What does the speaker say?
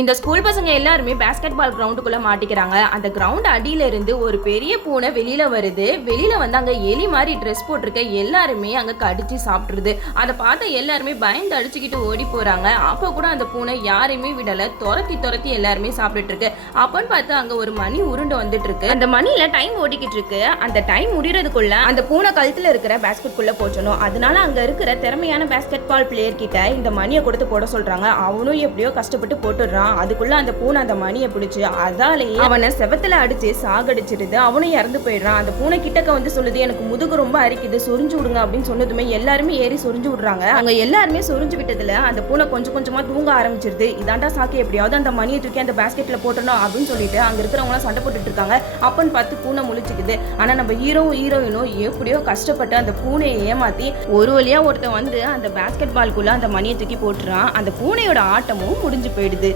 இந்த ஸ்கூல் பசங்க எல்லாருமே பேஸ்கெட் பால் கிரவுண்டுக்குள்ள மாட்டிக்கிறாங்க. அந்த கிரவுண்ட் அடியில இருந்து ஒரு பெரிய பூனை வெளியில வருது. வெளியில வந்து அங்க எலி மாதிரி ட்ரெஸ் போட்டிருக்க எல்லாருமே அங்க கடிச்சு சாப்பிட்டுருது. அதை பார்த்து எல்லாருமே பயந்து அடிச்சுக்கிட்டு ஓடி போறாங்க. அப்ப கூட அந்த பூனை யாரையுமே விடல, துரத்தி எல்லாருமே சாப்பிட்டுட்டு இருக்கு. அப்பன்னு பார்த்து அங்க ஒரு மணி உருண்டு வந்துட்டு இருக்கு. அந்த மணில டைம் ஓடிக்கிட்டு இருக்கு. அந்த டைம் முடியறதுக்குள்ள அந்த பூனை கழுத்துல இருக்கிற பேஸ்கெட் குள்ள போச்சணும். அதனால அங்க இருக்கிற திறமையான பேஸ்கெட் பால் பிளேயர் கிட்ட இந்த மணியை கொடுத்து போட சொல்றாங்க. அவனும் எப்படியோ கஷ்டப்பட்டு போட்டுடுறான். அதுக்குள்ள அந்த பூனை அந்த மணியை பிடிச்சு அதாலேயே அவனை செவத்துல அடிச்சு சாகடிச்சிருது. அவனும் இறந்து போயிடுறான். அந்த பூனை கிட்டக்க வந்து சொல்லுது, எனக்கு முதுகு ரொம்ப அரிக்குது, சொரிஞ்சு விடுங்க அப்படின்னு சொன்னதுமே எல்லாருமே ஏறி சொரிஞ்சு விடுறாங்க. அவங்க எல்லாருமே சொரிஞ்சு விட்டதுல அந்த பூனை கொஞ்சமா தூங்க ஆரம்பிச்சிருது. இதாண்டா சாக்கி, எப்படியாவது அந்த மணியை தூக்கி அந்த பேஸ்கெட்ல போட்டணும் அப்படின்னு சொல்லிட்டு அங்க இருக்கிறவங்க சண்டை போட்டுட்டு இருக்காங்க. அப்பன்னு பார்த்து பூனை முழிச்சுக்குது. ஆனா நம்ம ஹீரோயினும் எப்படியோ கஷ்டப்பட்டு அந்த பூனையை ஏமாத்தி ஒரு வழியா ஒருத்தன் வந்து அந்த பேஸ்கெட் பால்குள்ள அந்த மணியை தூக்கி போட்டுறான். அந்த பூனையோட ஆட்டமும் முடிஞ்சு போயிடுது.